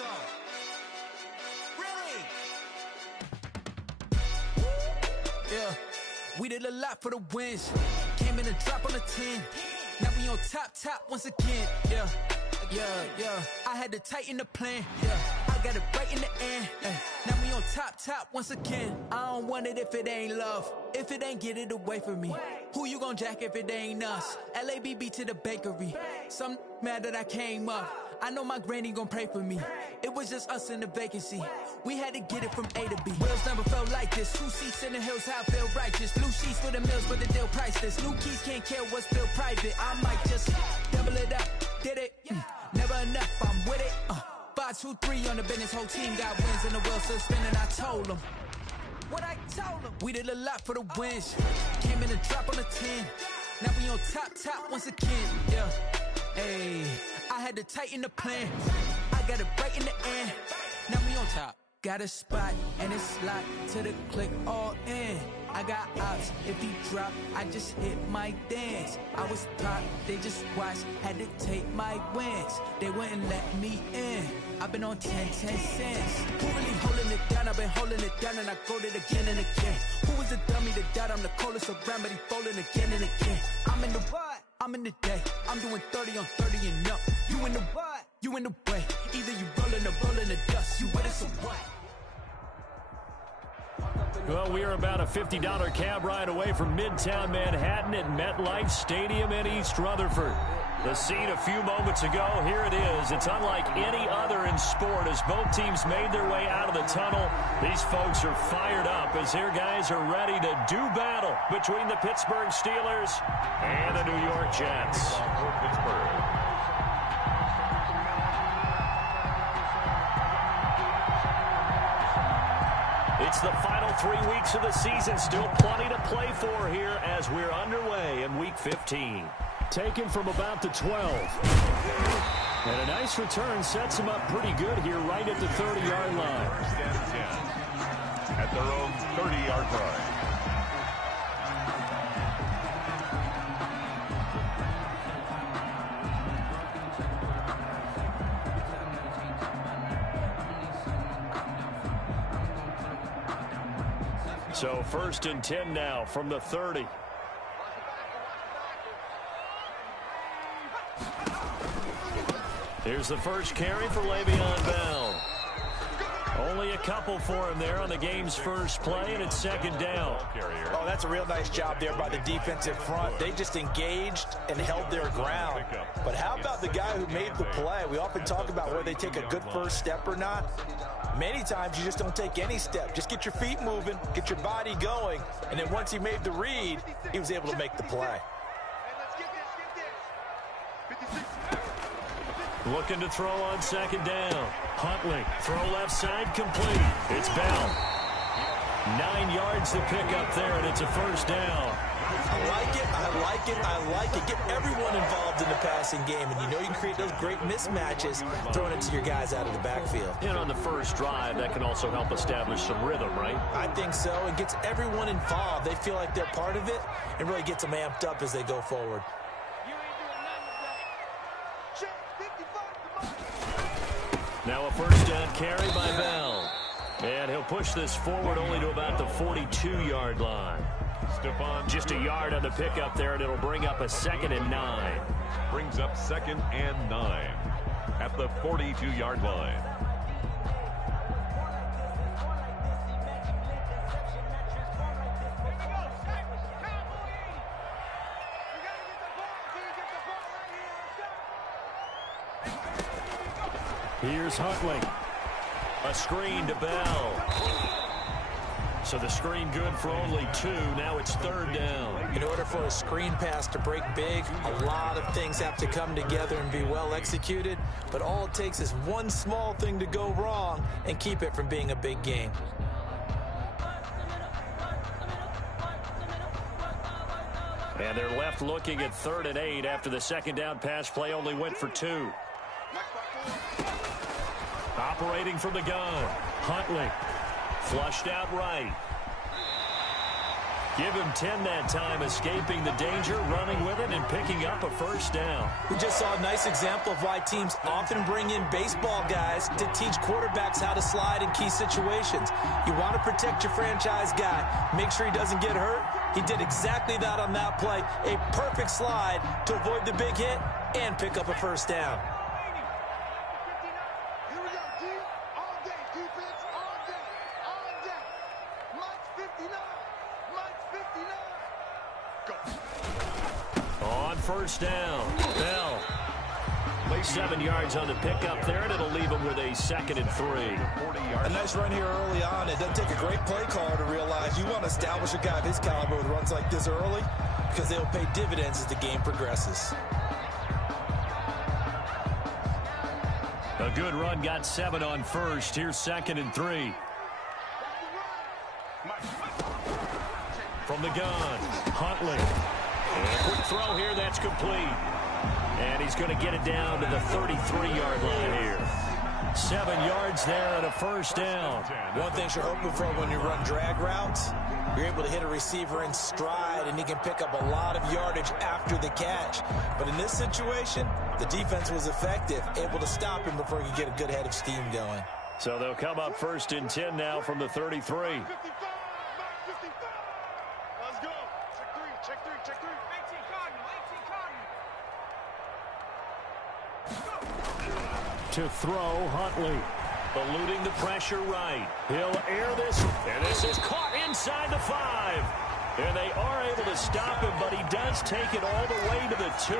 so. Really? Yeah, we did a lot for the wins. Came in a drop on the 10. Now we on top once again. Yeah. I had to tighten the plan. Yeah, I got it right in the end. Now we on top once again. I don't want it if it ain't love. If it ain't, get it away from me. Who you gon' jack if it ain't us? LABB to the bakery. Some mad that I came up. I know my granny gon' pray for me. It was just us in the vacancy. We had to get it from A to B. Wheels never felt like this. 2 seats in the hills, how I feel righteous. Blue sheets for the mills, but the deal priceless. New keys can't care what's still private. I might just double it up. Did it? Never enough, I'm with it. 5, 2, 3 on the business. Whole team got wins and the wheel still spinning. I told them what I told them. We did a lot for the wins. Came in a drop on the 10. Now we on top once again. Yeah. Hey, I had to tighten the plan. I got it right in the end. Now we on top. Got a spot and it's locked to the click all in. I got ops, if he drop, I just hit my dance. I was top, they just watched, had to take my wins. They wouldn't let me in. I've been on 10 cents. Who really holding it down? I've been holding it down and I got it again and again. Who was the dummy that died? I'm the coldest around, but he falling again and again. I'm in the what? I'm in the day. I'm doing 30 on 30 and up. You in the what? You in the way. Either you rolling or rolling the dust. You with us or what? Well, we are about a $50 cab ride away from Midtown Manhattan at MetLife Stadium in East Rutherford. The scene a few moments ago, here it is. It's unlike any other in sport as both teams made their way out of the tunnel. These folks are fired up as their guys are ready to do battle between the Pittsburgh Steelers and the New York Jets. It's the final 3 weeks of the season. Still plenty to play for here as we're underway in Week 15. Taken from about the 12. And a nice return sets him up pretty good here right at the 30-yard line. At their own 30-yard line. So 1st and 10 now from the 30. Here's the first carry for Le'Veon Bell. Only a couple for him there on the game's first play, and it's 2nd down. Oh, that's a real nice job there by the defensive front. They just engaged and held their ground. But how about the guy who made the play? We often talk about whether they take a good first step or not. Many times you just don't take any step. Just get your feet moving, get your body going, and then once he made the read, he was able to make the play. Looking to throw on 2nd down. Huntley, throw left side, complete. It's Bell. 9 yards to pick up there, and it's a 1st down. I like it, I like it, I like it. Get everyone involved in the passing game, and you know you can create those great mismatches throwing it to your guys out of the backfield. And on the first drive, that can also help establish some rhythm, right? I think so. It gets everyone involved. They feel like they're part of it, and really gets them amped up as they go forward. Now a 1st down carry by Bell. And he'll push this forward only to about the 42-yard line. Just a yard on the pickup there, and it'll bring up a 2nd and 9. Brings up 2nd and 9 at the 42-yard line. Here's Huntley. A screen to Bell. So the screen good for only 2. Now it's 3rd down. In order for a screen pass to break big, a lot of things have to come together and be well executed. But all it takes is one small thing to go wrong and keep it from being a big game. And they're left looking at 3rd and 8 after the 2nd down pass play only went for 2. Operating from the gun. Huntley. Flushed out right. Give him 10 that time, escaping the danger, running with it, and picking up a first down. We just saw a nice example of why teams often bring in baseball guys to teach quarterbacks how to slide in key situations. You want to protect your franchise guy. Make sure he doesn't get hurt. He did exactly that on that play. A perfect slide to avoid the big hit and pick up a first down. On first down, Bell. At least 7 yards on the pickup there, and it'll leave him with a 2nd and 3. A nice run here early on. It doesn't take a great play caller to realize you want to establish a guy of his caliber with runs like this early because they'll pay dividends as the game progresses. A good run, got 7 on first. Here's 2nd and 3. From the gun, Huntley. And a quick throw here, that's complete. And he's going to get it down to the 33-yard line here. 7 yards there and a first down. One thing you're hoping for when you run drag routes, you're able to hit a receiver in stride, and he can pick up a lot of yardage after the catch. But in this situation, the defense was effective, able to stop him before he could get a good head of steam going. So they'll come up 1st and 10 now from the 33. To throw, Huntley. Eluding the pressure right. He'll air this, and this is caught inside the 5. And they are able to stop him, but he does take it all the way to the 2.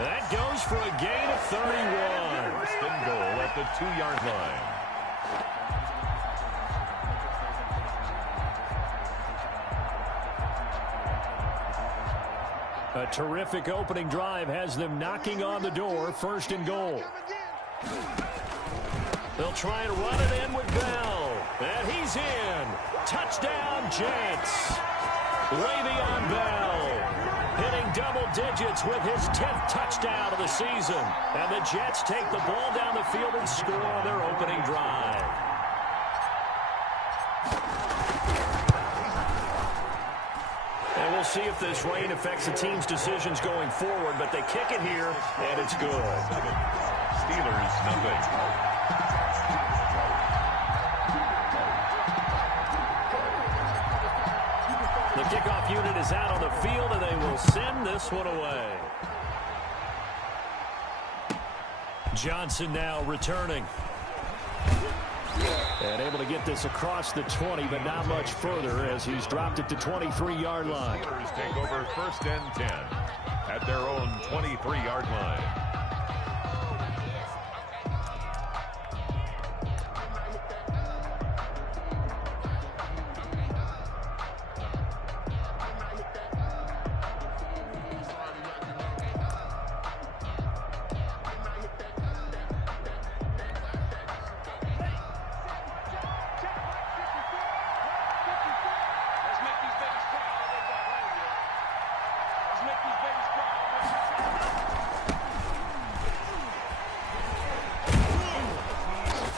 That goes for a gain of 31. First and goal at the 2-yard line. A terrific opening drive has them knocking on the door. 1st and goal. They'll try and run it in with Bell. And he's in. Touchdown, Jets. Le'Veon Bell hitting double digits with his 10th touchdown of the season. And the Jets take the ball down the field and score on their opening drive. And we'll see if this rain affects the team's decisions going forward, but they kick it here, and it's good. Steelers, nothing. The kickoff unit is out on the field, and they will send this one away. Johnson now returning. And able to get this across the 20, but not much further as he's dropped it to 23-yard line. The Steelers take over 1st and 10 at their own 23-yard line.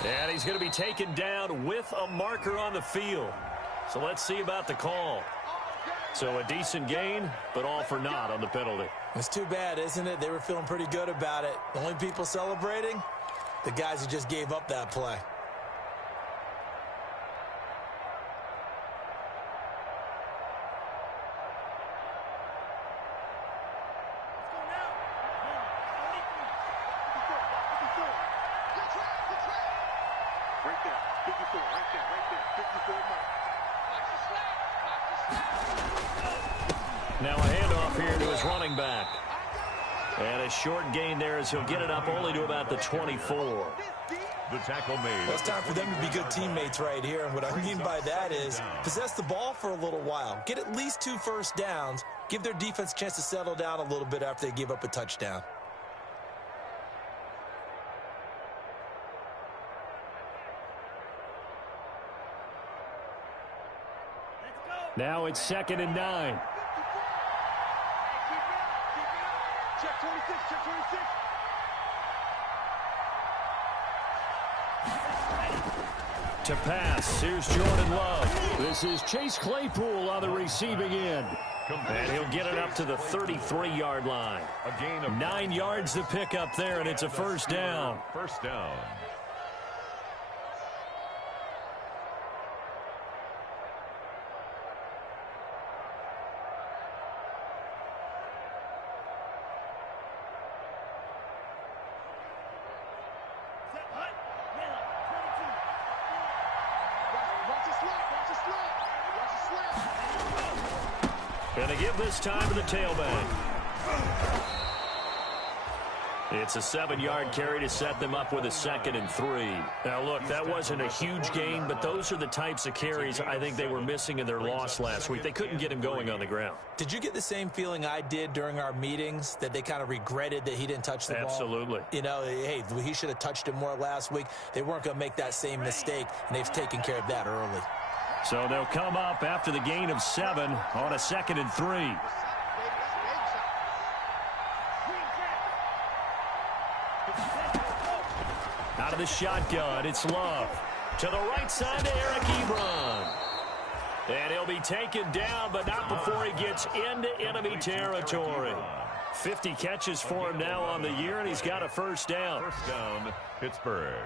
And he's going to be taken down with a marker on the field. So let's see about the call. So a decent gain, but all for naught on the penalty. It's too bad, isn't it? They were feeling pretty good about it. The only people celebrating, the guys who just gave up that play. Now a handoff here to his running back. And a short gain there as he'll get it up only to about the 24. The tackle made. Well, it's time for them to be good teammates right here. And what I mean by that is possess the ball for a little while. Get at least 2 first downs. Give their defense a chance to settle down a little bit after they give up a touchdown. Now it's 2nd and 9. Check 26, check 26. To pass. Here's Jordan Love. This is Chase Claypool on the receiving end. And he'll get it up to the 33-yard line. A gain of 9 yards to pick up there, and it's a first down. First down. Going to give this time to the tailback. It's a 7-yard carry to set them up with a 2nd and 3. Now, look, that wasn't a huge gain, but those are the types of carries I think they were missing in their loss last week. They couldn't get him going on the ground. Did you get the same feeling I did during our meetings, that they kind of regretted that he didn't touch the ball? Absolutely. You know, hey, he should have touched it more last week. They weren't going to make that same mistake, and they've taken care of that early. So they'll come up after the gain of 7 on a 2nd and 3. Out of the shotgun, it's Love. To the right side to Eric Ebron. And he'll be taken down, but not before he gets into enemy territory. 50 catches for him now on the year, and he's got a first down. First down, Pittsburgh.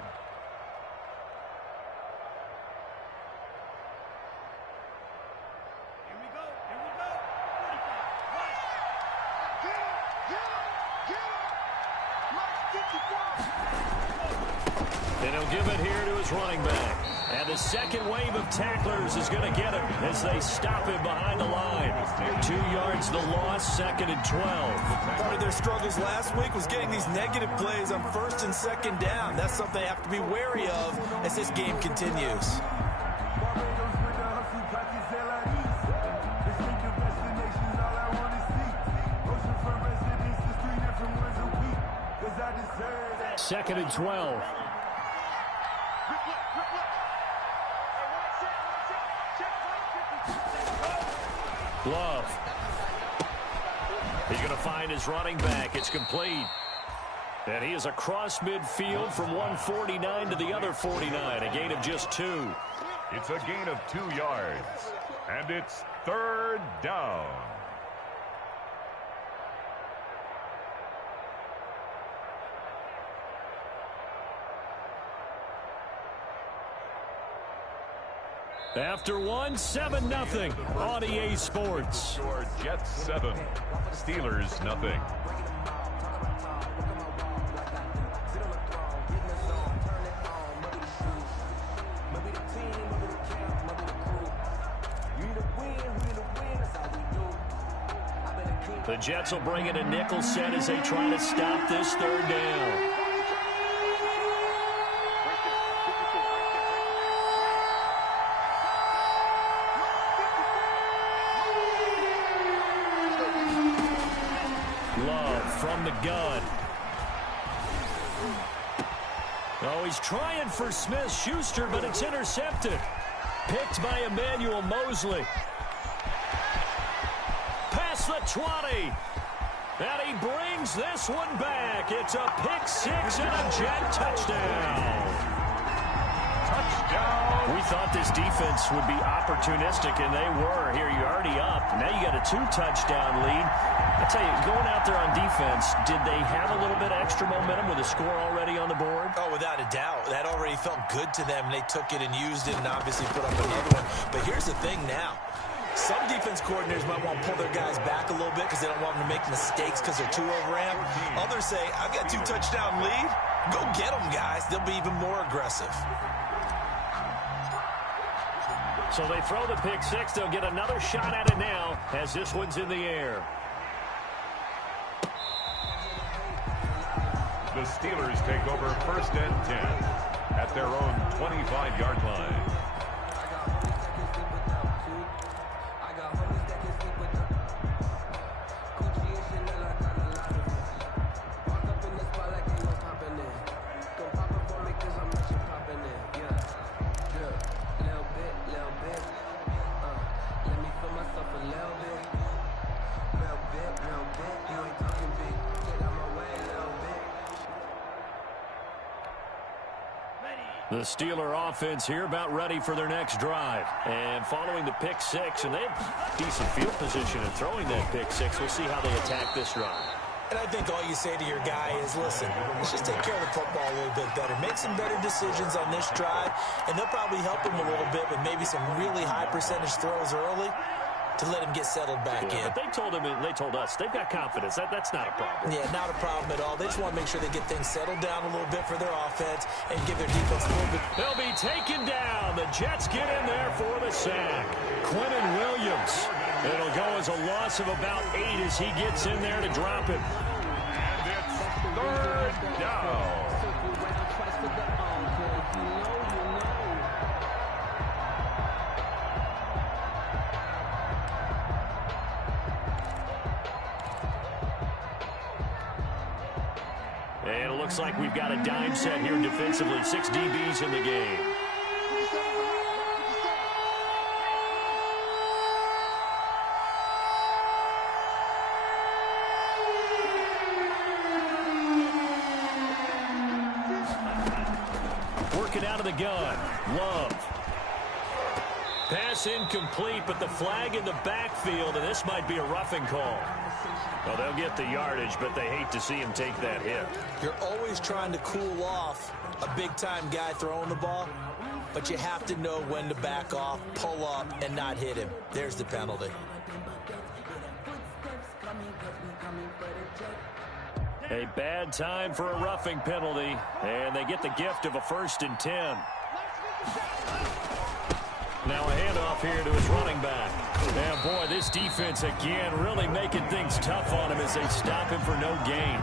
And he'll give it here to his running back. And the second wave of tacklers is going to get him as they stop him behind the line. 2 yards the loss, 2nd and 12. Part of their struggles last week was getting these negative plays on 1st and 2nd down. That's something they have to be wary of as this game continues. Second and 12. Love. He's going to find his running back. It's complete. And he is across midfield from 149 to the other 49. A gain of just 2. It's a gain of 2 yards. And it's 3rd down. After 1, 7-0 on EA Sports. Your Jets 7, Steelers nothing. The Jets will bring in a nickel set as they try to stop this 3rd down. From the gun. Oh, he's trying for Smith-Schuster, but it's intercepted. Picked by Emmanuel Mosley. Past the 20. And he brings this one back. It's a pick 6 and a Jet touchdown. Touchdown. We thought this defense would be opportunistic, and they were. Here, you're already up. Now you got a 2-touchdown lead. I tell you, going out there on defense, did they have a little bit of extra momentum with a score already on the board? Oh, without a doubt. That already felt good to them. They took it and used it and obviously put up another one. But here's the thing now. Some defense coordinators might want to pull their guys back a little bit because they don't want them to make mistakes because they're too overramped. Others say, I've got 2-touchdown lead. Go get them, guys. They'll be even more aggressive. So they throw the pick 6. They'll get another shot at it now as this one's in the air. The Steelers take over 1st and 10 at their own 25-yard line. The Steeler offense here about ready for their next drive. And following the pick six, and they have decent field position in throwing that pick six. We'll see how they attack this drive. And I think all you say to your guy is, listen, let's just take care of the football a little bit better. Make some better decisions on this drive, and they'll probably help him a little bit with maybe some really high percentage throws early to let him get settled back in. But they told us they've got confidence. That's not a problem. Yeah, not a problem at all. They just want to make sure they get things settled down a little bit for their offense and give their defense a little bit. They'll be taken down. The Jets get in there for the sack. Quinnen Williams. It'll go as a loss of about 8 as he gets in there to drop him. And it's third down. And it looks like we've got a dime set here defensively. 6 DBs in the game. Working out of the gun. Love. Pass incomplete, but the flag in the backfield, and this might be a roughing call. Well, they'll get the yardage, but they hate to see him take that hit. You're always trying to cool off a big-time guy throwing the ball, but you have to know when to back off, pull up, and not hit him. There's the penalty. A bad time for a roughing penalty, and they get the gift of a 1st and 10. Now a handoff here to his running back. And boy, this defense again really making things tough on him as they stop him for no gain.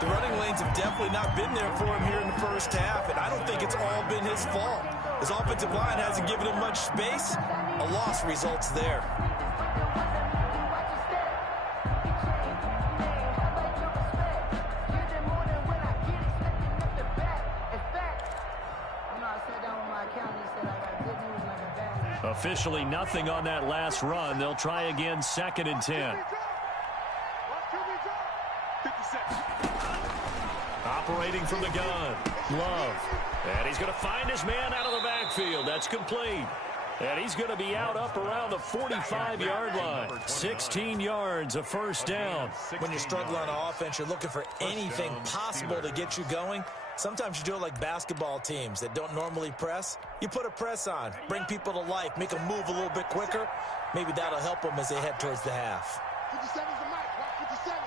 The running lanes have definitely not been there for him here in the first half, and I don't think it's all been his fault. His offensive line hasn't given him much space. A loss results there. Officially nothing on that last run. They'll try again, 2nd and 10. Operating from the gun. Love. And he's going to find his man out of the backfield. That's complete. And he's going to be out up around the 45-yard line. 16 yards, a 1st down. When you're struggling on offense, you're looking for anything possible to get you going. Sometimes you do it like basketball teams that don't normally press. You put a press on, bring people to life, make them move a little bit quicker. Maybe that'll help them as they head towards the half. 57's the mic. Watch 57.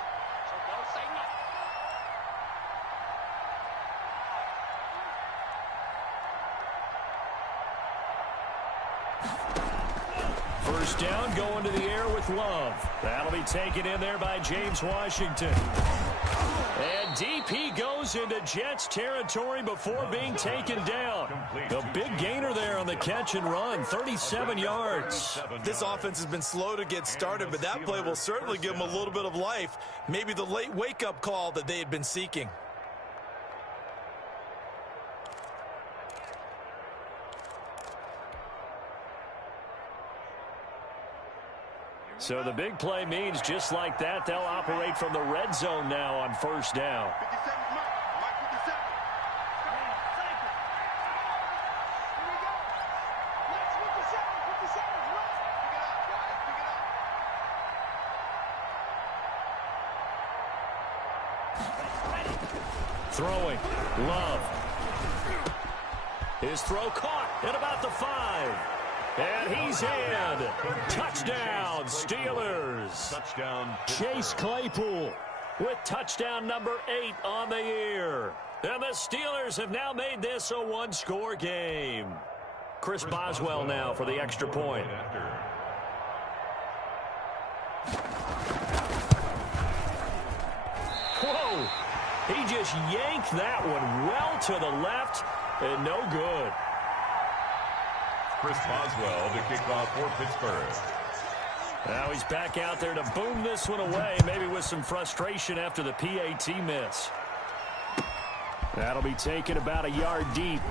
First down, going to the air with Love. That'll be taken in there by James Washington. And deep he goes into Jets territory before being taken down. A big gainer there on the catch and run, 37 yards. This offense has been slow to get started, but that play will certainly give them a little bit of life. Maybe the late wake-up call that they had been seeking. So the big play means just like that, they'll operate from the red zone now on 1st down. 57's mic. Watch 57. Let's 57. 57's right. Pick it up, guys. Pick it up. Throwing. Love. His throw caught at about the 5. And he's in. Touchdown, Steelers. Touchdown. Chase Claypool with touchdown number 8 on the year. And the Steelers have now made this a 1-score game. Chris Boswell now for the extra point. Whoa. He just yanked that one well to the left and no good. Chris Boswell to kick off for Pittsburgh. Now he's back out there to boom this one away, maybe with some frustration after the PAT miss. That'll be taken about a yard deep.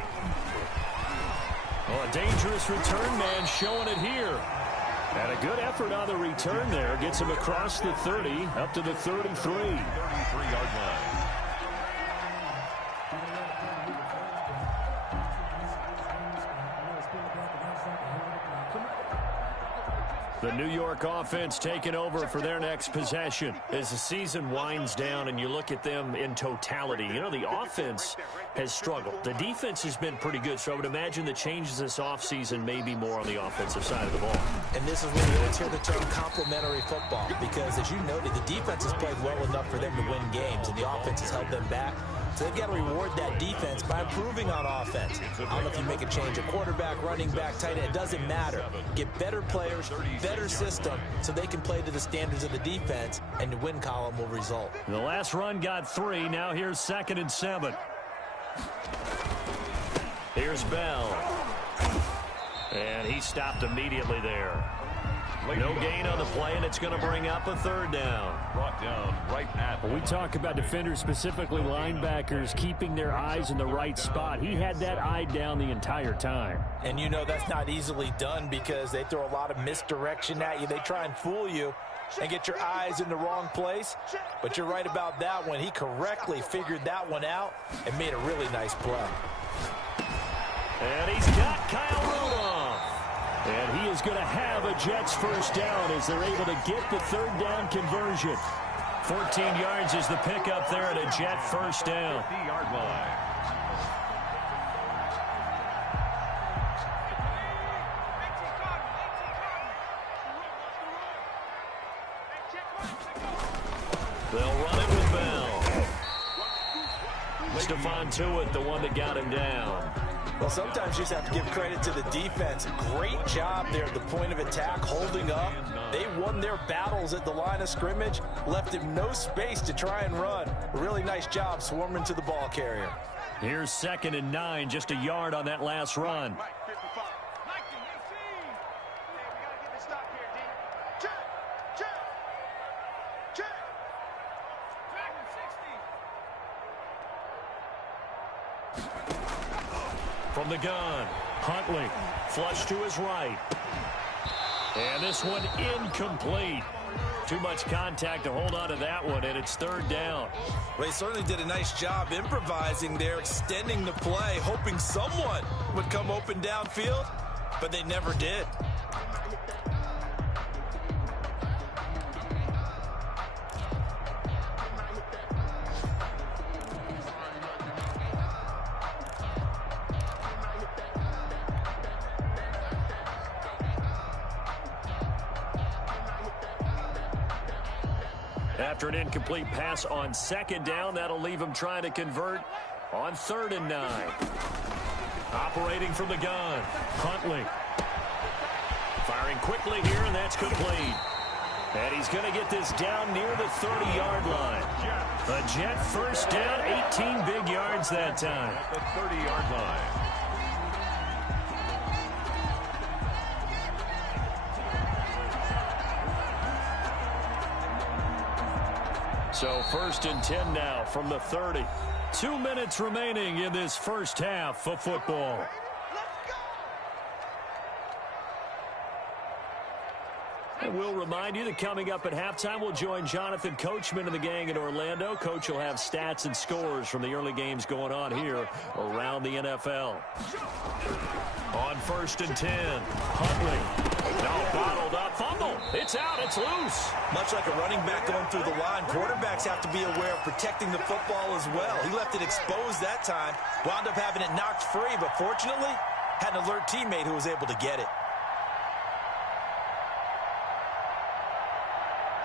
Oh, a dangerous return man showing it here. And a good effort on the return there. Gets him across the 30, up to the 33. 33-yard line. The New York offense taking over for their next possession. As the season winds down and you look at them in totality, you know, the offense has struggled. The defense has been pretty good, so I would imagine the changes this offseason may be more on the offensive side of the ball. And this is where you always hear the term complementary football, because as you noted, the defense has played well enough for them to win games, and the offense has held them back. So they've got to reward that defense by improving on offense. I don't know if you make a change, a quarterback, running back, tight end, it doesn't matter. Get better players, better system, so they can play to the standards of the defense, and the win column will result. The last run got 3. Now here's 2nd and 7. Here's Bell. And he stopped immediately there. No gain on the play, and it's going to bring up a 3rd down. Brought down right at. We talk about defenders, specifically linebackers, keeping their eyes in the right spot. He had that eye down the entire time. And you know that's not easily done because they throw a lot of misdirection at you. They try and fool you and get your eyes in the wrong place. But you're right about that one. He correctly figured that one out and made a really nice play. And he's got Kyle Rudolph. And he is going to have a Jets first down as they're able to get the 3rd down conversion. 14 yards is the pickup there at a Jet first down. 50-yard line. They'll run it with Bell. Stephon Tuitt, the one that got him down. Well, sometimes you just have to give credit to the defense. Great job there at the point of attack, holding up. They won their battles at the line of scrimmage, left him no space to try and run. Really nice job swarming to the ball carrier. Here's 2nd and 9, just a yard on that last run. From the gun, Huntley, flush to his right. And this one incomplete. Too much contact to hold on to that one, and it's 3rd down. Well, he certainly did a nice job improvising there, extending the play, hoping someone would come open downfield, but they never did. After an incomplete pass on 2nd down, that'll leave him trying to convert on 3rd and 9. Operating from the gun, Huntley. Firing quickly here, and that's complete. And he's going to get this down near the 30-yard line. A Jet first down, 18 big yards that time. At the 30-yard line. So 1st and 10 now from the 30. 2 minutes remaining in this first half of football. And we'll remind you that coming up at halftime, we'll join Jonathan Coachman and the gang in Orlando. Coach will have stats and scores from the early games going on here around the NFL. On 1st and 10, Huntley. No, bottled up, fumble. It's out, it's loose. Much like a running back going through the line, quarterbacks have to be aware of protecting the football as well. He left it exposed that time, wound up having it knocked free, but fortunately, had an alert teammate who was able to get it.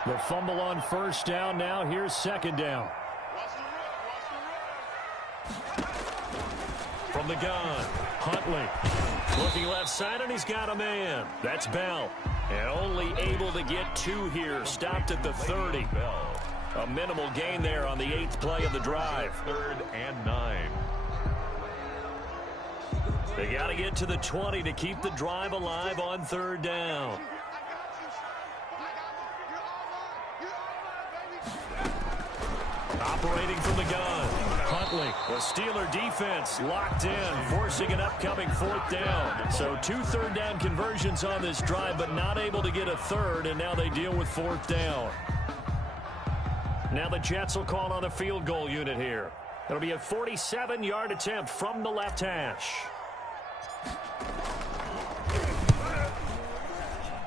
The fumble on 1st down. Now here's 2nd down. From the gun, Huntley. Looking left side, and he's got a man. That's Bell. And only able to get 2 here. Stopped at the 30. A minimal gain there on the 8th play of the drive. 3rd and 9. They got to get to the 20 to keep the drive alive on 3rd down. Operating from the gun, Huntley. The Steeler defense locked in, forcing an upcoming 4th down. So 2 3rd down conversions on this drive, but not able to get a 3rd, and now they deal with 4th down. Now the Jets will call on a field goal unit here. It'll be a 47-yard attempt from the left hash.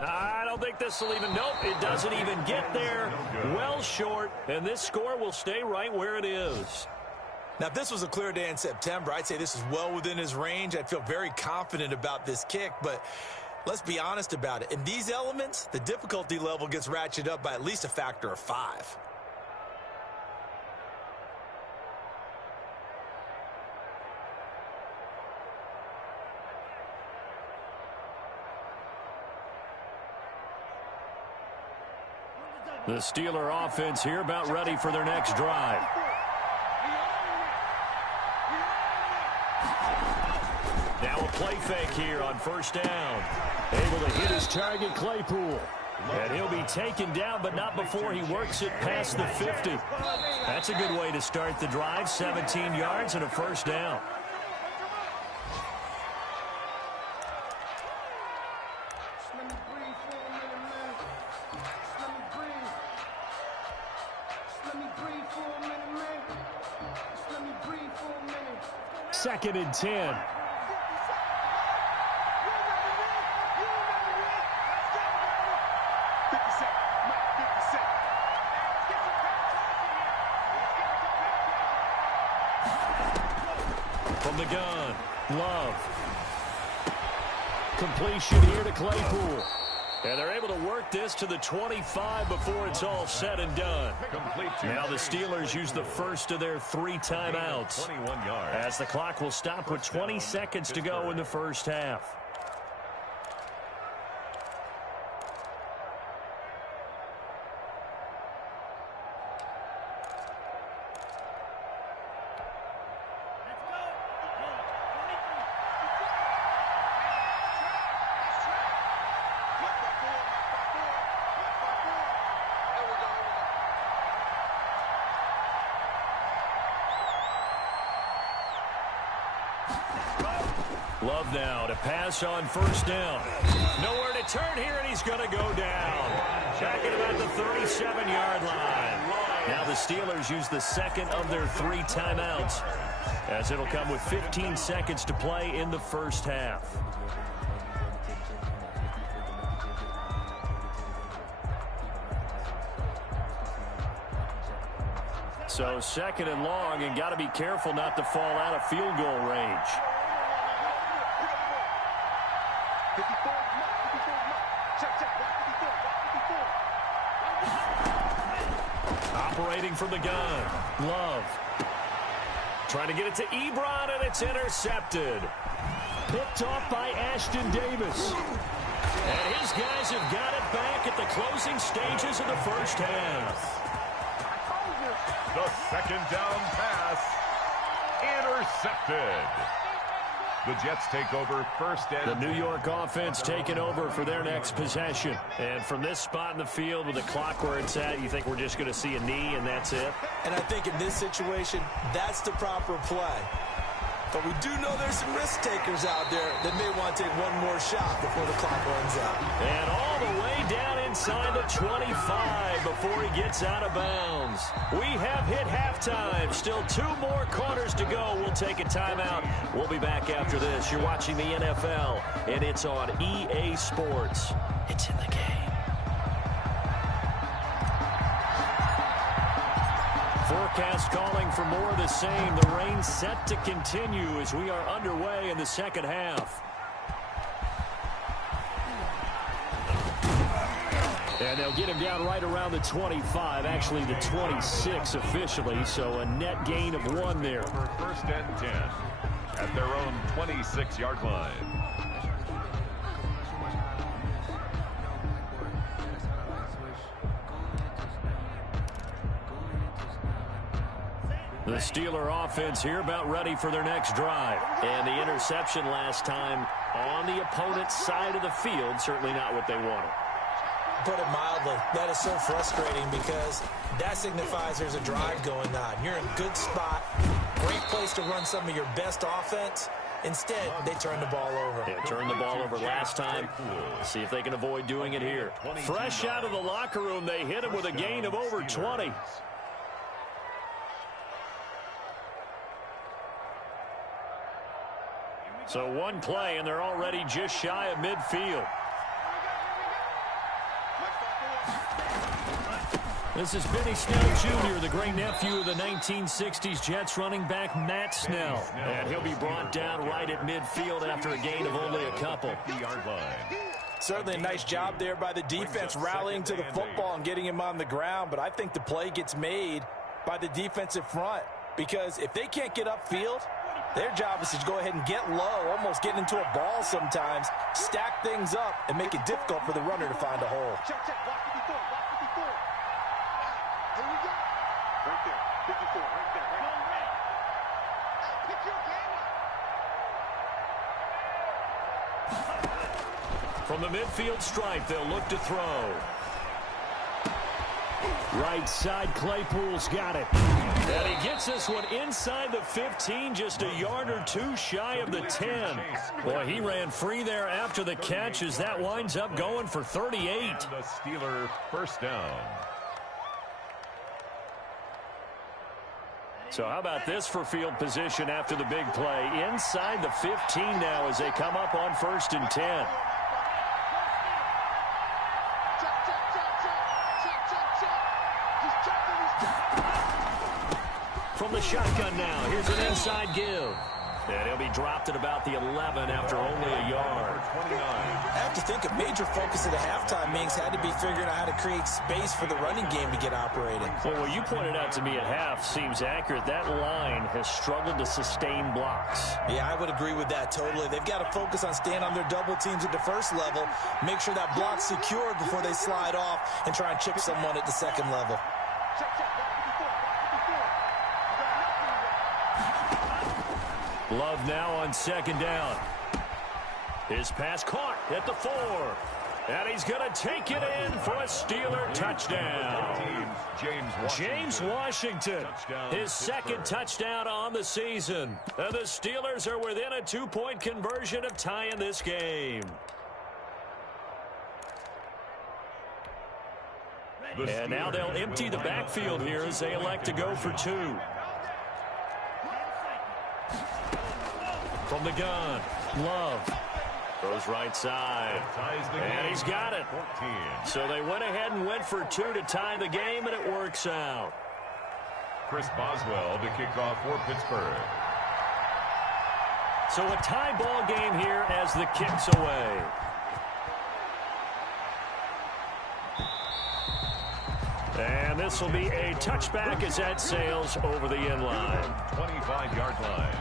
I don't don't think this will even, nope, it doesn't even get there. Well short, and this score will stay right where it is. Now, if this was a clear day in September, I'd say this is well within his range. I'd feel very confident about this kick, but let's be honest about it. In these elements, the difficulty level gets ratcheted up by at least a factor of 5. The Steeler offense here about ready for their next drive. Now a play fake here on first down. Able to hit his target, Claypool. And he'll be taken down, but not before he works it past the 50. That's a good way to start the drive. 17 yards and a first down. Second and 10. From the gun, Love. Completion here to Claypool. And they're able to work this to the 25 before it's all said and done. Now the Steelers use the first of their 3 timeouts. 21 yards. As the clock will stop with 20 seconds to go in the first half. Love now to pass on first down. Nowhere to turn here, and he's going to go down. Back at about the 37-yard line. Now the Steelers use the second of their 3 timeouts, as it'll come with 15 seconds to play in the first half. So second and long, and got to be careful not to fall out of field goal range. Operating from the gun, Love. Trying to get it to Ebron, and it's intercepted. Picked off by Ashton Davis. And his guys have got it back at the closing stages of the first half. The second down pass intercepted. The Jets take over first and The New York offense taking over for their next possession. And from this spot in the field with the clock where it's at, you think we're just going to see a knee and that's it? And I think in this situation, that's the proper play. But we do know there's some risk takers out there that may want to take one more shot before the clock runs out. And all the way down inside the 25 before he gets out of bounds. We have hit halftime. Still 2 more quarters to go. We'll take a timeout. We'll be back after this. You're watching the NFL, and it's on EA Sports. It's in the game. Forecast calling for more of the same. The rain set to continue as we are underway in the second half. And they'll get him down right around the 25, actually the 26 officially, so a net gain of 1 there. First and 10 at their own 26-yard line. The Steeler offense here about ready for their next drive. And the interception last time on the opponent's side of the field, certainly not what they wanted. Put it mildly, that is so frustrating because that signifies there's a drive going on. You're in a good spot, great place to run some of your best offense. Instead, they turn the ball over. Yeah, turned the ball over last time. See if they can avoid doing it here. Fresh out of the locker room, they hit him with a gain of over 20. So 1 play, and they're already just shy of midfield. This is Benny Snell Jr., the great nephew of the 1960s Jets running back Matt Snell. And he'll be brought down right at midfield after a gain of only a couple. Certainly a nice job there by the defense rallying to the football and getting him on the ground. But I think the play gets made by the defensive front, because if they can't get upfield, their job is to go ahead and get low, almost get into a ball sometimes, stack things up, and make it difficult for the runner to find a hole. Check, block 54, block 54. Here we go. Right there, 54, right there, right there. Hey, pick your game up. From the midfield stripe, they'll look to throw. Right side, Claypool's got it. And he gets this one inside the 15, just a yard or two shy of the 10. Boy, he ran free there after the catch as that winds up going for 38. The Steeler first down. So how about this for field position after the big play? Inside the 15 now as they come up on 1st and 10. From the shotgun now, here's an inside give. And he'll be dropped at about the 11 after only a yard. I have to think a major focus of the halftime meetings had to be figuring out how to create space for the running game to get operating. Well, what you pointed out to me at half seems accurate. That line has struggled to sustain blocks. Yeah, I would agree with that totally. They've got to focus on staying on their double teams at the first level, make sure that block's secured before they slide off and try and chip someone at the second level. Love now on 2nd down. His pass caught at the 4. And he's going to take it in for a Steeler touchdown. James Washington, his 2nd touchdown on the season. And the Steelers are within a 2-point conversion of tying this game. And now they'll empty the backfield here as they elect to go for 2. From the gun, Love goes right side, and he's got it. So they went ahead and went for 2 to tie the game, and it works out. Chris Boswell to kick off for Pittsburgh. So a tie ball game here as the kick's away. And this will be a touchback as that sails over the end line. 25-yard line.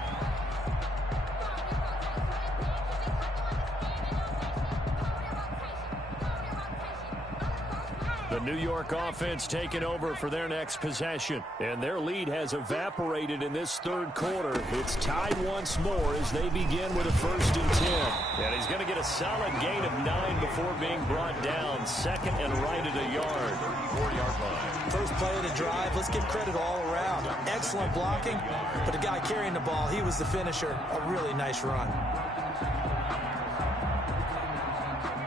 The New York offense taking over for their next possession. And their lead has evaporated in this 3rd quarter. It's tied once more as they begin with a 1st and 10. And he's going to get a solid gain of 9 before being brought down. 2nd and right at a yard. 4-yard line. First play of the drive, let's give credit all around. Excellent blocking, but the guy carrying the ball, he was the finisher. A really nice run.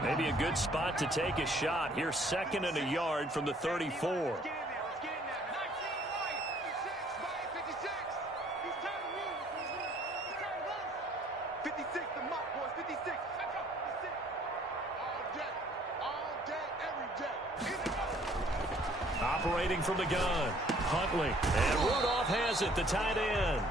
Maybe a good spot to take a shot. Here's 2nd and a yard from the 34. Operating from the gun, Huntley. And Rudolph has it, the tight end.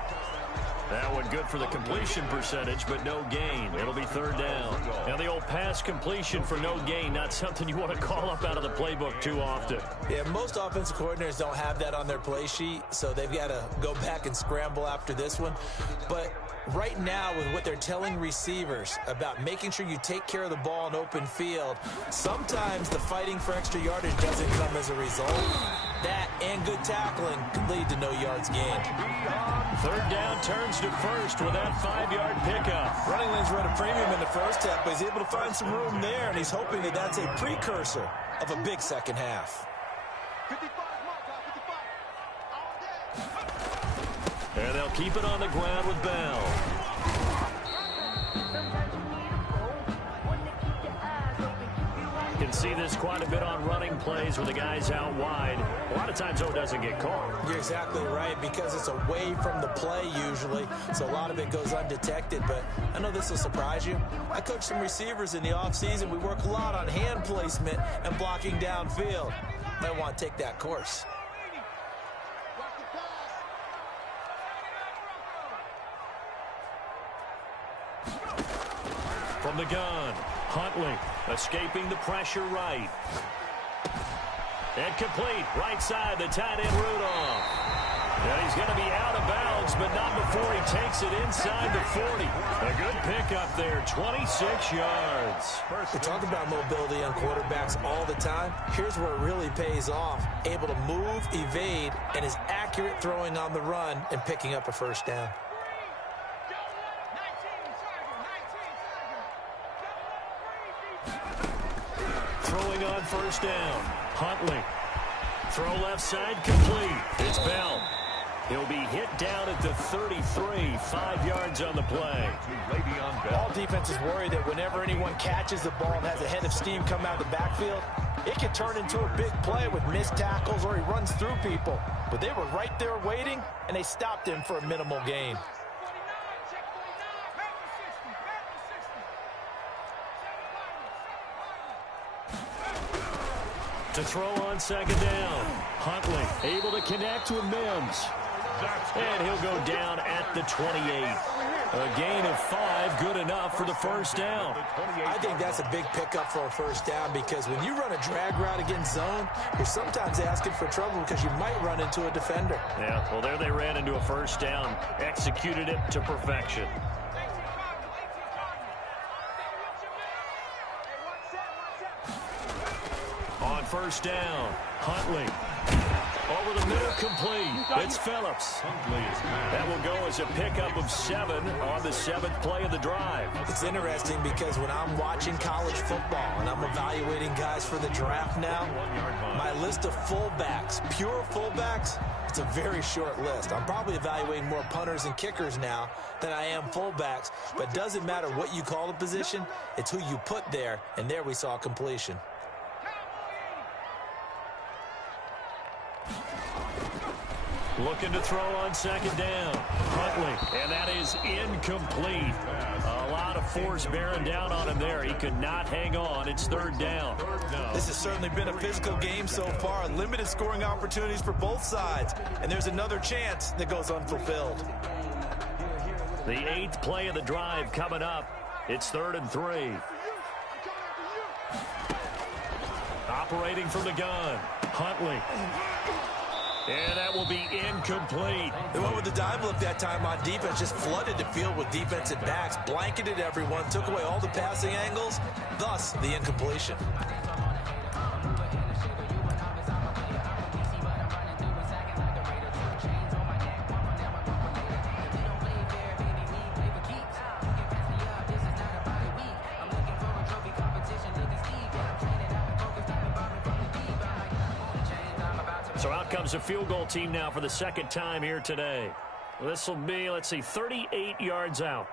That one good for the completion percentage, but no gain. It'll be 3rd down. Now the old pass completion for no gain, not something you want to call up out of the playbook too often. Yeah, most offensive coordinators don't have that on their play sheet, so they've got to go back and scramble after this one. But right now, with what they're telling receivers about making sure you take care of the ball in open field, sometimes the fighting for extra yardage doesn't come as a result. That and good tackling can lead to no yards gained. 3rd down turns to 1st with that 5-yard pickup. Running lanes run a premium in the first half, but he's able to find some room there, and he's hoping that that's a precursor of a big second half. 55, And they'll keep it on the ground with Bell. You can see this quite a bit on running plays where the guy's out wide. A lot of times, though, it doesn't get caught. You're exactly right, because it's away from the play usually, so a lot of it goes undetected. But I know this will surprise you. I coach some receivers in the offseason. We work a lot on hand placement and blocking downfield. might want to take that course. From the gun, Huntley escaping the pressure right. And complete, right side, the tight end Rudolph. And he's going to be out of bounds, but not before he takes it inside the 40. A good pickup there, 26 yards. We talk about mobility on quarterbacks all the time. Here's where it really pays off. Able to move, evade, and is accurate throwing on the run and picking up a first down. Throwing on first down, Huntley. Throw left side, complete. It's Bell. He'll be hit down at the 33, 5 yards on the play. All defenses worry that whenever anyone catches the ball and has a head of steam come out of the backfield, it can turn into a big play with missed tackles or he runs through people. But they were right there waiting, and they stopped him for a minimal gain. To throw on second down, Huntley able to connect with Mims. And he'll go down at the 28. A gain of 5, good enough for the first down. I think that's a big pickup for a first down because when you run a drag route against zone, you're sometimes asking for trouble because you might run into a defender. Yeah, well, there they ran into a first down, executed it to perfection. On first down, Huntley. Over the middle, complete. It's Phillips. That will go as a pickup of 7 on the 7th play of the drive. It's interesting because when I'm watching college football and I'm evaluating guys for the draft now, my list of fullbacks, pure fullbacks, it's a very short list. I'm probably evaluating more punters and kickers now than I am fullbacks, but it doesn't matter what you call the position, it's who you put there, and there we saw completion. Looking to throw on second down. Huntley, and that is incomplete. A lot of force bearing down on him there. He could not hang on. It's third down. This has certainly been a physical game so far. Limited scoring opportunities for both sides. And there's another chance that goes unfulfilled. The 8th play of the drive coming up. It's 3rd and 3. Operating from the gun. Huntley. And that will be incomplete. They went with the dive look that time on defense, just flooded the field with defensive backs, blanketed everyone, took away all the passing angles, thus the incompletion. So out comes a field goal team now for the second time here today. This will be, let's see, 38 yards out.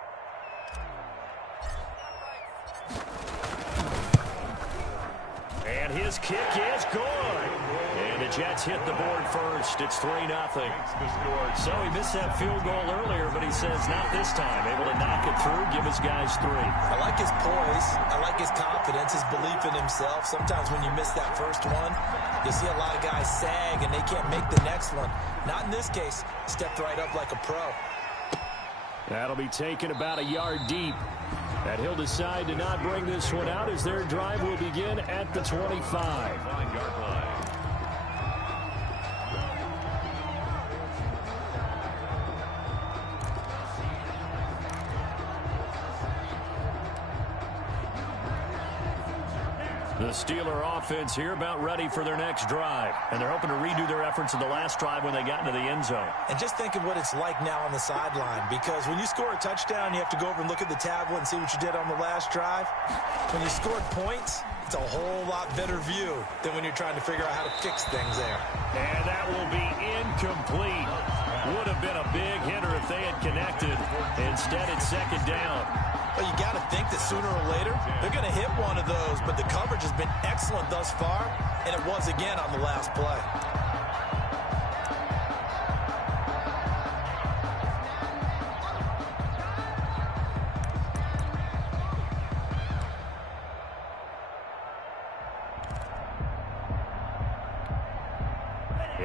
And his kick is good. And the Jets hit the board first. It's 3-0. So he missed that field goal earlier, but he says not this time. Able to knock it through, give his guys 3. I like his poise. I like his confidence, his belief in himself. Sometimes when you miss that first one, you see a lot of guys sag and they can't make the next one. Not in this case. Stepped right up like a pro. That'll be taken about a yard deep. And he'll decide to not bring this one out as their drive will begin at the 25-yard line. The Steeler offense here about ready for their next drive. And they're hoping to redo their efforts in the last drive when they got into the end zone. And just think of what it's like now on the sideline. Because when you score a touchdown, you have to go over and look at the tablet and see what you did on the last drive. When you scored points, it's a whole lot better view than when you're trying to figure out how to fix things there. And that will be incomplete. Would have been a big hitter if they had connected. Instead, it's second down. Well, you got to think that sooner or later, they're going to hit one of those, but the coverage has been excellent thus far, and it was again on the last play.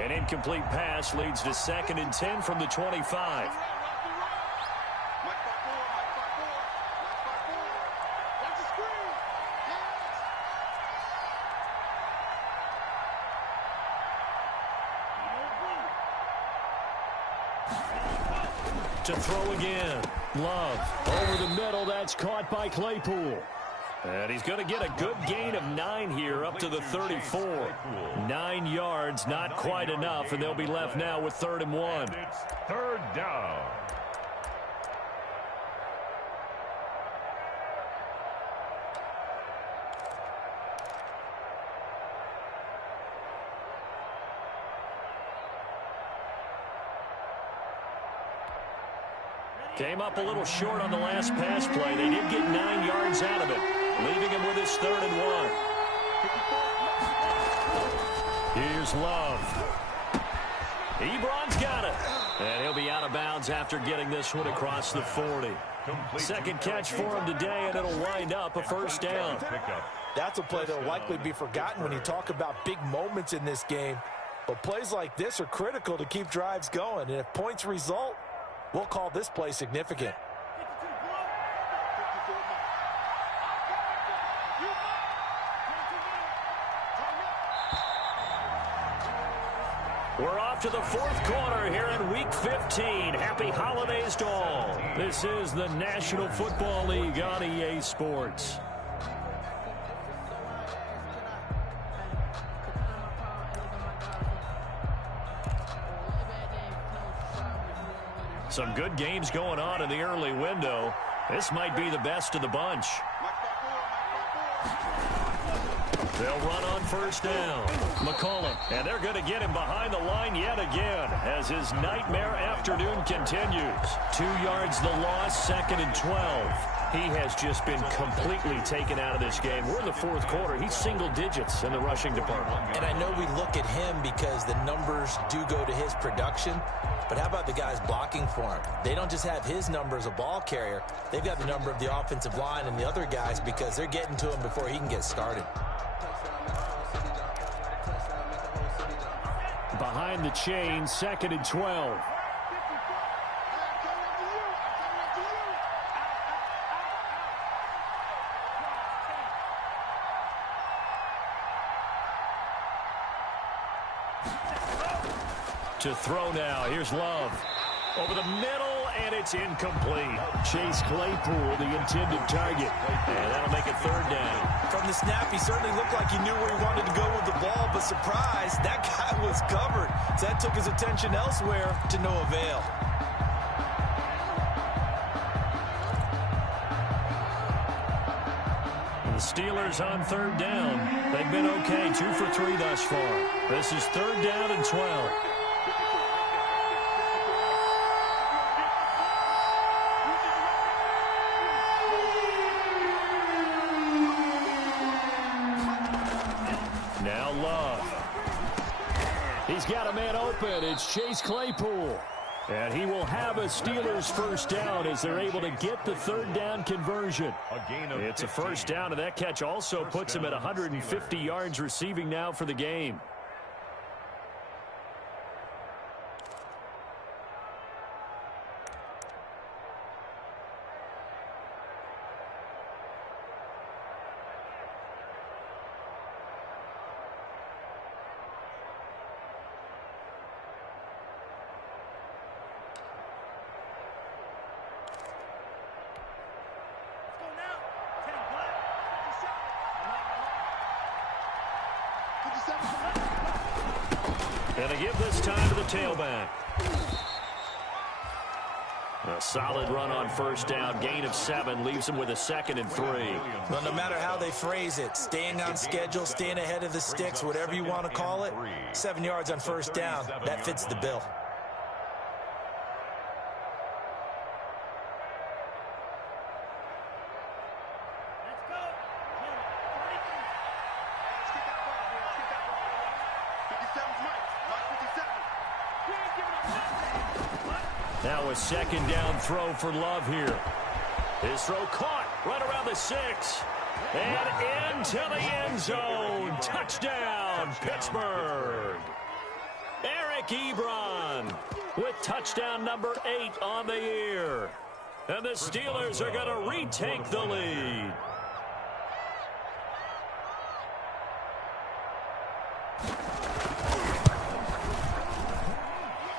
An incomplete pass leads to 2nd and 10 from the 25. To throw again. Love over the middle. That's caught by Claypool. And he's going to get a good gain of 9 here up to the 34. 9 yards, not quite enough, and they'll be left now with 3rd and 1. It's 3rd down. Came up a little short on the last pass play. They did get 9 yards out of it, leaving him with his 3rd and 1. Here's Love. Ebron's got it. And he'll be out of bounds after getting this one across the 40. 2nd catch for him today, and it'll wind up a 1st down. That's a play that will likely be forgotten when you talk about big moments in this game. But plays like this are critical to keep drives going. And if points result, we'll call this play significant. We're off to the 4th quarter here in Week 15. Happy holidays to all. This is the National Football League on EA Sports. Some good games going on in the early window. This might be the best of the bunch. They'll run on 1st down. McCollum, and they're going to get him behind the line yet again as his nightmare afternoon continues. 2 yards the loss, 2nd and 12. He has just been completely taken out of this game. We're in the 4th quarter. He's single digits in the rushing department. And I know we look at him because the numbers do go to his production. But how about the guys blocking for him? They don't just have his number as a ball carrier. They've got the number of the offensive line and the other guys because they're getting to him before he can get started. Behind the chain, 2nd and 12. To throw now. Here's Love. Over the middle, and it's incomplete. Chase Claypool, the intended target. And that'll make it 3rd down. From the snap, he certainly looked like he knew where he wanted to go with the ball, but surprise, that guy was covered. So that took his attention elsewhere to no avail. And the Steelers on 3rd down. They've been okay, 2 for 3 thus far. This is 3rd down and 12. Now Love. He's got a man open. It's Chase Claypool. And he will have a Steelers 1st down as they're able to get the 3rd down conversion. It's a 1st down, and that catch also puts him at 150 yards receiving now for the game. And they give this time to the tailback. A solid run on 1st down. Gain of 7 leaves him with a 2nd and 3. Well, no matter how they phrase it, staying on schedule, staying ahead of the sticks, whatever you want to call it, 7 yards on 1st down, that fits the bill. Now a 2nd down throw for Love here. His throw caught right around the 6. And into the end zone. Touchdown, Pittsburgh. Eric Ebron with touchdown number 8 on the year. And the Steelers are going to retake the lead.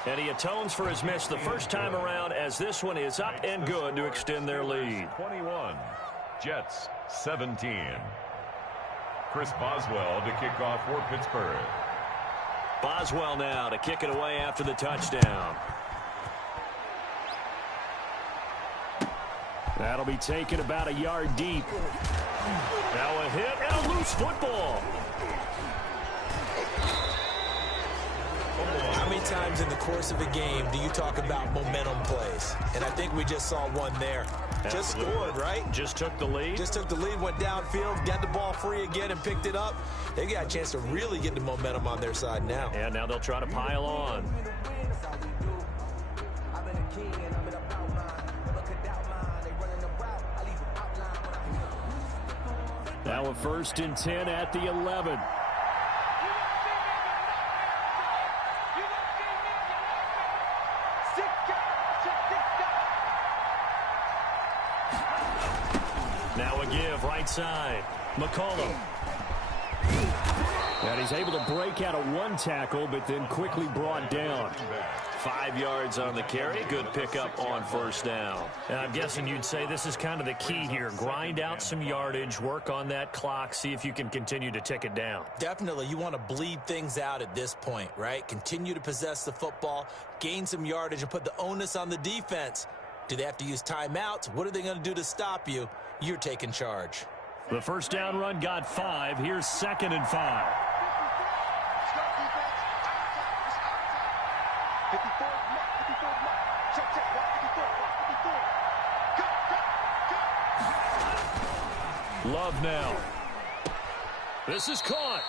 And he atones for his miss the first time around, as this one is up and good to extend their lead. 21, Jets 17. Chris Boswell to kick off for Pittsburgh. Boswell now to kick it away after the touchdown. That'll be taken about a yard deep. Now a hit and a loose football. How many times in the course of a game do you talk about momentum plays? And I think we just saw one there. Just scored, right? Just took the lead. Just took the lead, went downfield, got the ball free again and picked it up. They got a chance to really get the momentum on their side now. And now they'll try to pile on. Now a 1st and 10 at the 11. Now a give right side. McCollum. And he's able to break out of one tackle, but then quickly brought down. 5 yards on the carry. Good pickup on 1st down. And I'm guessing you'd say this is kind of the key here. Grind out some yardage, work on that clock, see if you can continue to tick it down. Definitely. You want to bleed things out at this point, right? Continue to possess the football, gain some yardage, and put the onus on the defense. Do they have to use timeouts? What are they going to do to stop you? You're taking charge. The 1st down run got 5. Here's 2nd and 5. 54, check, check, 54. Love now. This is caught.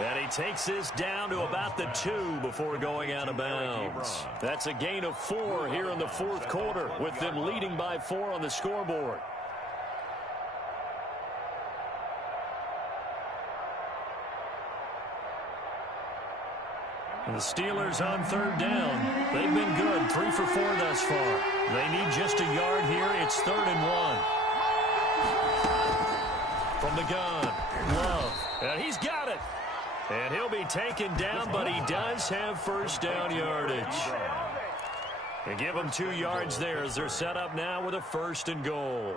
And he takes this down to about the 2 before going out of bounds. That's a gain of 4 here in the 4th quarter, with them leading by 4 on the scoreboard. And the Steelers on 3rd down. They've been good, 3 for 4 thus far. They need just a yard here. It's 3rd and 1. From the gun, Love. And he's got it. And he'll be taken down, but he does have 1st down yardage. They give him 2 yards there as they're set up now with a 1st and goal.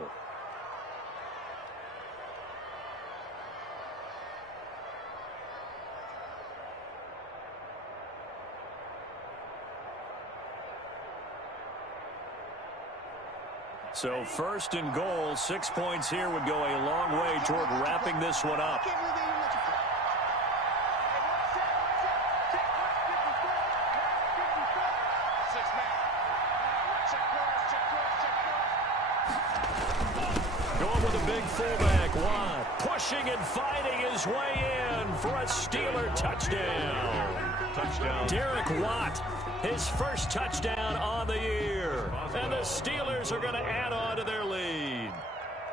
So 1st and goal, 6 points here would go a long way toward wrapping this one up. Going with a big fullback, Watt, pushing and fighting his way in for a Steeler touchdown. Derek Watt, his 1st touchdown on the year. And the Steelers are going to add on to their lead.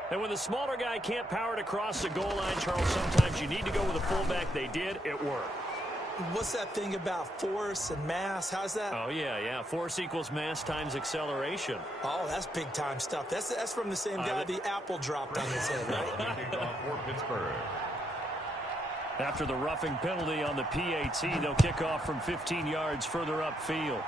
And when the smaller guy can't power it across the goal line, Charles, sometimes you need to go with a fullback. They did. It worked. What's that thing about force and mass? How's that? Oh, yeah. Force equals mass times acceleration. Oh, that's big-time stuff. That's from the same guy the apple dropped on his head, right? For Pittsburgh. After the roughing penalty on the PAT, they'll kick off from 15 yards further upfield.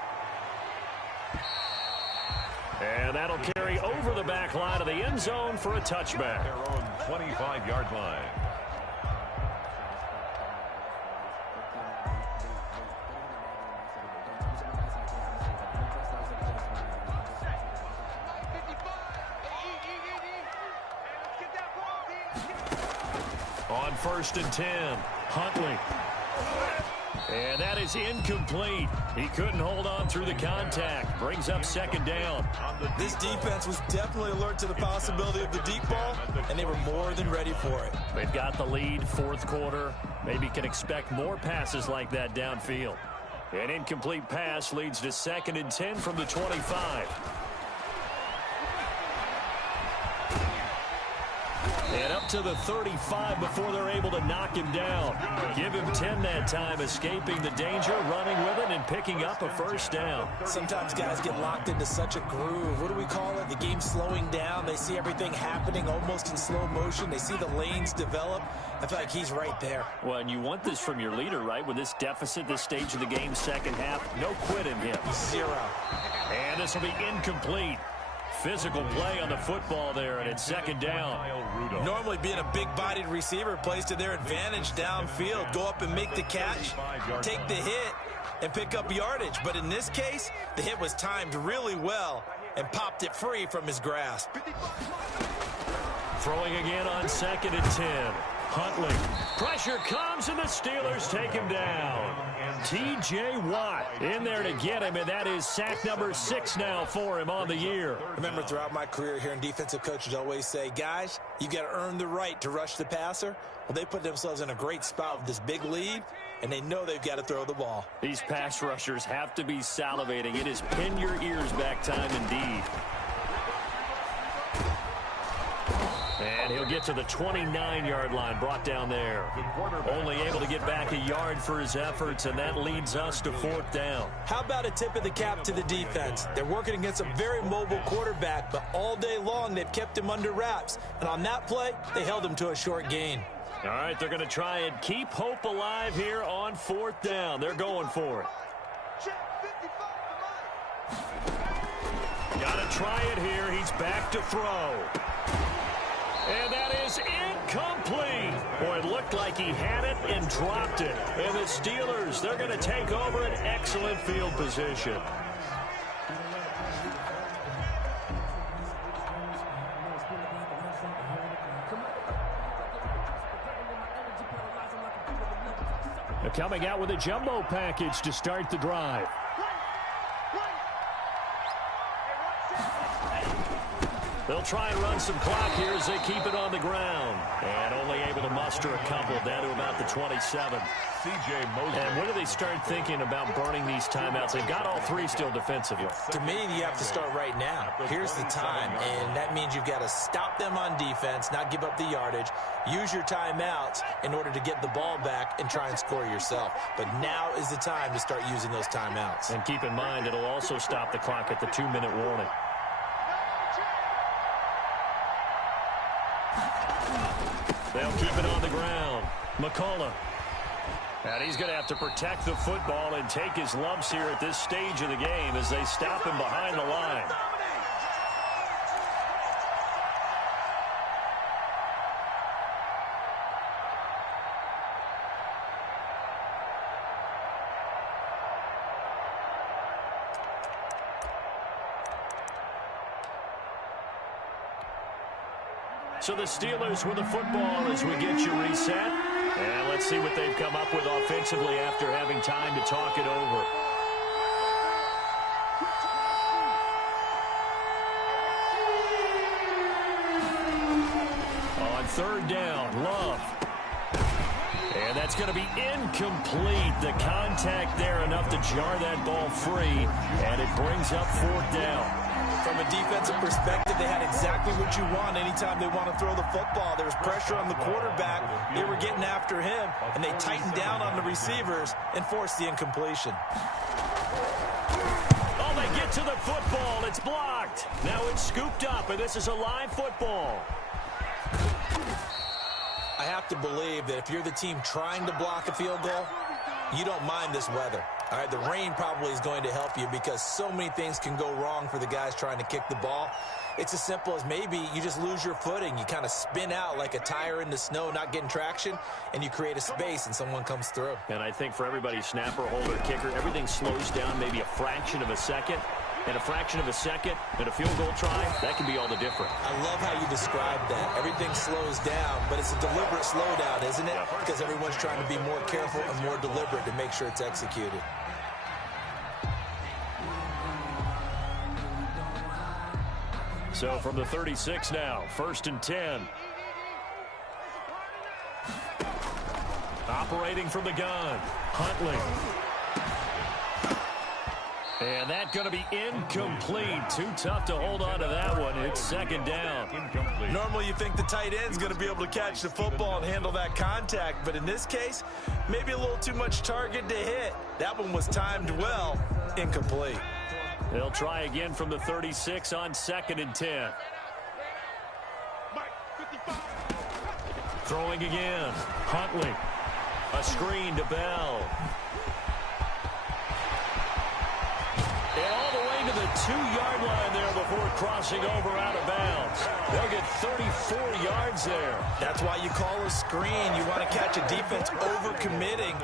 And that'll carry over the back line of the end zone for a touchback. Their own 25-yard line. On 1st and 10, Huntley. And that is incomplete. He couldn't hold on through the contact. Brings up 2nd down. This defense was definitely alert to the possibility of the deep ball, and they were more than ready for it. They've got the lead, 4th quarter. Maybe can expect more passes like that downfield. An incomplete pass leads to 2nd and 10 from the 25. And up to the 35 before they're able to knock him down. Give him 10 that time, escaping the danger, running with it, and picking up a first down. Sometimes guys get locked into such a groove. What do we call it? The game's slowing down. They see everything happening almost in slow motion. They see the lanes develop. I feel like he's right there. Well, and you want this from your leader, right? With this deficit, this stage of the game, second half, no quit in him. 0. And this will be incomplete. Physical play on the football there, and it's second down. Normally being a big-bodied receiver plays to their advantage downfield. Go up and make the catch, take the hit, and pick up yardage. But in this case, the hit was timed really well and popped it free from his grasp. Throwing again on second and 10. Huntley. Pressure comes, and the Steelers take him down. T.J. Watt in there to get him, and that is sack number 6 now for him on the year. Remember, throughout my career here in defensive coaches always say, guys, you got to earn the right to rush the passer. Well, they put themselves in a great spot with this big lead, and they know they've got to throw the ball. These pass rushers have to be salivating. It is pin your ears back time indeed. And he'll get to the 29-yard line, brought down there. Only able to get back a yard for his efforts, and that leads us to 4th down. How about a tip of the cap to the defense? They're working against a very mobile quarterback, but all day long they've kept him under wraps. And on that play, they held him to a short gain. All right, they're going to try and keep hope alive here on 4th down. They're going for it. Got to try it here. He's back to throw. And that is incomplete. Boy, it looked like he had it and dropped it. And the Steelers, they're going to take over an excellent field position. They're coming out with a jumbo package to start the drive. They'll try and run some clock here as they keep it on the ground. And only able to muster a couple down to about the 27. And when do they start thinking about burning these timeouts? They've got all 3 still defensively. To me, you have to start right now. Here's the time, and that means you've got to stop them on defense, not give up the yardage, use your timeouts in order to get the ball back and try and score yourself. But now is the time to start using those timeouts. And keep in mind, it'll also stop the clock at the 2-minute warning. They'll keep it on the ground. McCullough. And he's going to have to protect the football and take his lumps here at this stage of the game as they stop him behind the line. So the Steelers with the football as we get you reset. And let's see what they've come up with offensively after having time to talk it over. On 3rd down, Love. And that's going to be incomplete. The contact there enough to jar that ball free. And it brings up 4th down. From a defensive perspective, they had exactly what you want anytime they want to throw the football. There was pressure on the quarterback. They were getting after him, and they tightened down on the receivers and forced the incompletion. Oh, they get to the football. It's blocked. Now it's scooped up, and this is a live football. I have to believe that if you're the team trying to block a field goal, you don't mind this weather. All right, the rain probably is going to help you because so many things can go wrong for the guys trying to kick the ball. It's as simple as maybe you just lose your footing. You kind of spin out like a tire in the snow, not getting traction, and you create a space and someone comes through. And I think for everybody, snapper, holder, kicker, everything slows down maybe a fraction of a second. And a fraction of a second and a field goal try, that can be all the different. I love how you described that. Everything slows down, but it's a deliberate slowdown, isn't it? Because everyone's trying to be more careful and more deliberate to make sure it's executed. So from the 36 now, 1st and 10. Operating from the gun, Huntley. And that's going to be incomplete. Too tough to hold on to that one. It's second down. Incomplete. Normally you think the tight end's going to be able to catch the football and handle that contact, but in this case, maybe a little too much target to hit. That one was timed well. Incomplete. They'll try again from the 36 on 2nd and 10. Throwing again. Huntley. A screen to Bell. And all the way to the 2-yard line there before crossing over out of bounds. They'll get 34 yards there. That's why you call a screen. You want to catch a defense overcommitting.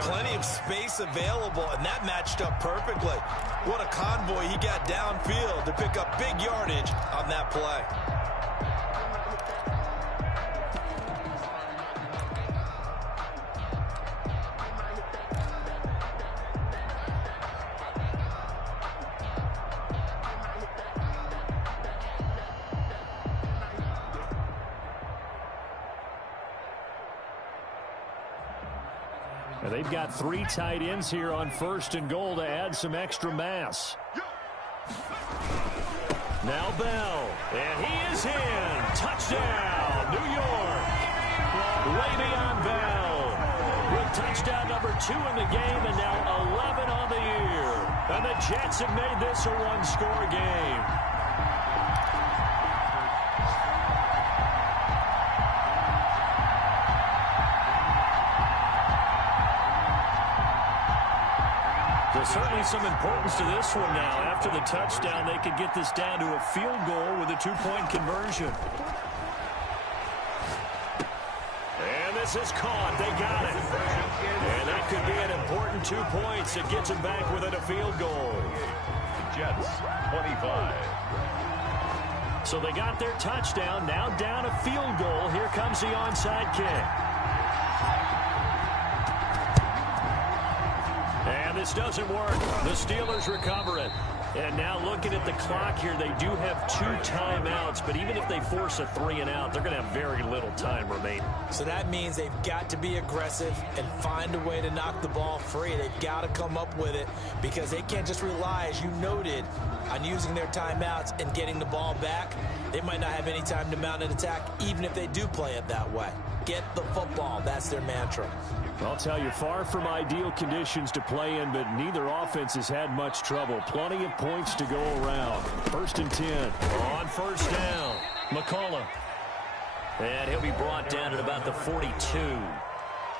Plenty of space available, and that matched up perfectly. What a convoy he got downfield to pick up big yardage on that play. They've got 3 tight ends here on 1st and goal to add some extra mass. Now Bell, and he is in. Touchdown, New York. Way beyond Bell. With touchdown number 2 in the game and now 11 on the year. And the Jets have made this a one-score game. There's certainly some importance to this one now. After the touchdown, they could get this down to a field goal with a 2-point conversion. And this is caught. They got it. And that could be an important 2 points. It gets them back within a field goal. Jets, 25. So they got their touchdown. Now down a field goal. Here comes the onside kick. And this doesn't work. The Steelers recover it. And now looking at the clock here, they do have 2 timeouts, but even if they force a 3-and-out, they're going to have very little time remaining. So that means they've got to be aggressive and find a way to knock the ball free. They've got to come up with it because they can't just rely, as you noted, on using their timeouts and getting the ball back. They might not have any time to mount an attack, even if they do play it that way. Get the football. That's their mantra. I'll tell you, far from ideal conditions to play in, but neither offense has had much trouble. Plenty of points to go around. 1st and 10. On 1st down, McCullough. And he'll be brought down at about the 42.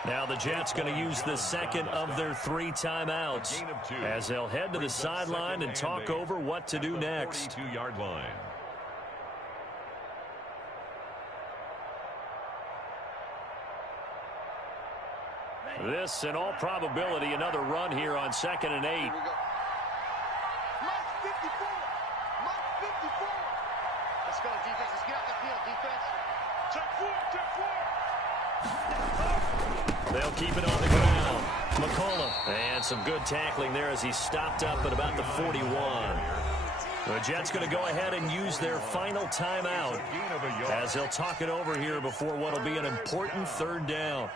Now the Jets going to use the 2nd of their 3 timeouts as they'll head to the sideline and talk over what to do next. 42-yard line. This, in all probability, another run here on 2nd and 8. Mark 54. Mark 54. Let's go, defense. Let's get out the field, defense. Check 4. They'll keep it on the ground. McCullough. And some good tackling there as he stopped up at about the 41. The Jets going to go ahead and use their final timeout as they'll talk it over here before what will be an important 3rd down.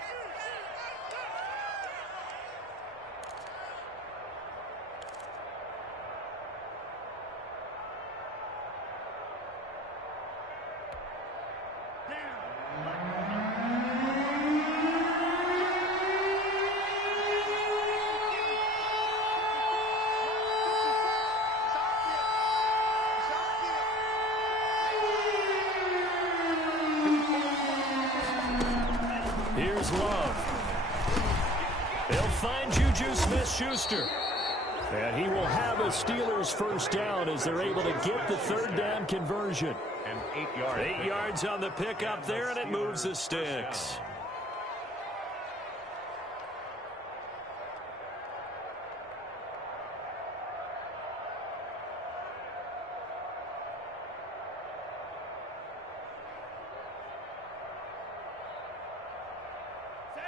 Here's Love. They'll find Juju Smith-Schuster. And he will have a Steelers 1st down as they're able to get the 3rd down conversion. And 8 yards. 8 yards on the pickup there, and it moves the sticks.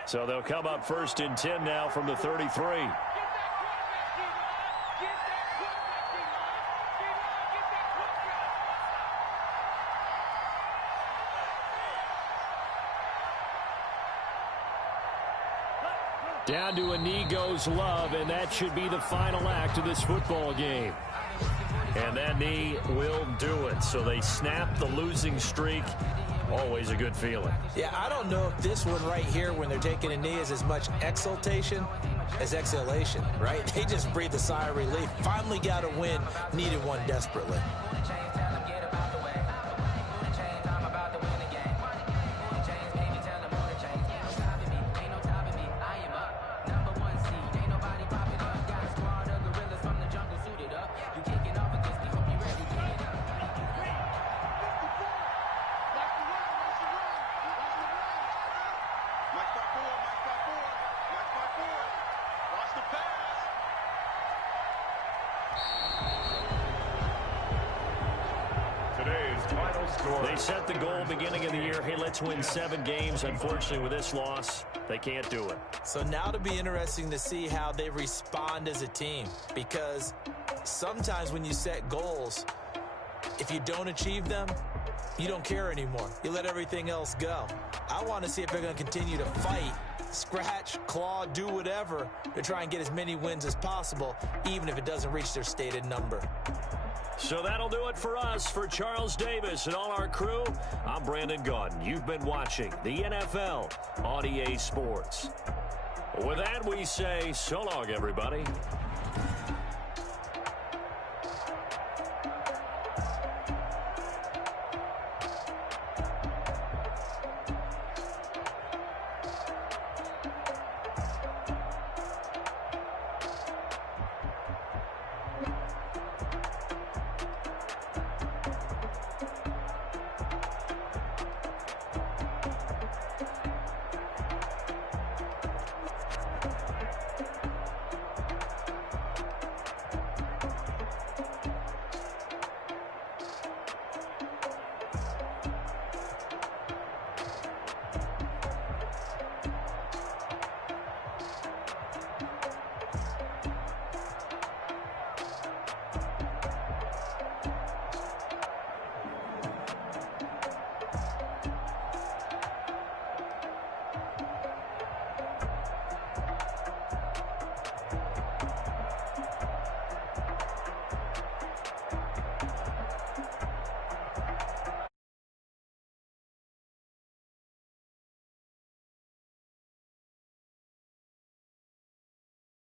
So they'll come up 1st and 10 now from the 33. Down to a knee goes Love, and that should be the final act of this football game. And that knee will do it. So they snap the losing streak. Always a good feeling. Yeah, I don't know if this one right here, when they're taking a knee, is as much exultation as exhalation, right? They just breathe a sigh of relief. Finally got a win, needed one desperately. They set the goal beginning of the year. Hey, let's win 7 games. Unfortunately, with this loss, they can't do it. So now it'll be interesting to see how they respond as a team, because sometimes when you set goals, if you don't achieve them, you don't care anymore. You let everything else go. I want to see if they're going to continue to fight, scratch, claw, do whatever to try and get as many wins as possible, even if it doesn't reach their stated number. So that'll do it for us. For Charles Davis and all our crew, I'm Brandon Gaudin. You've been watching the NFL on EA Sports. With that, we say so long, everybody.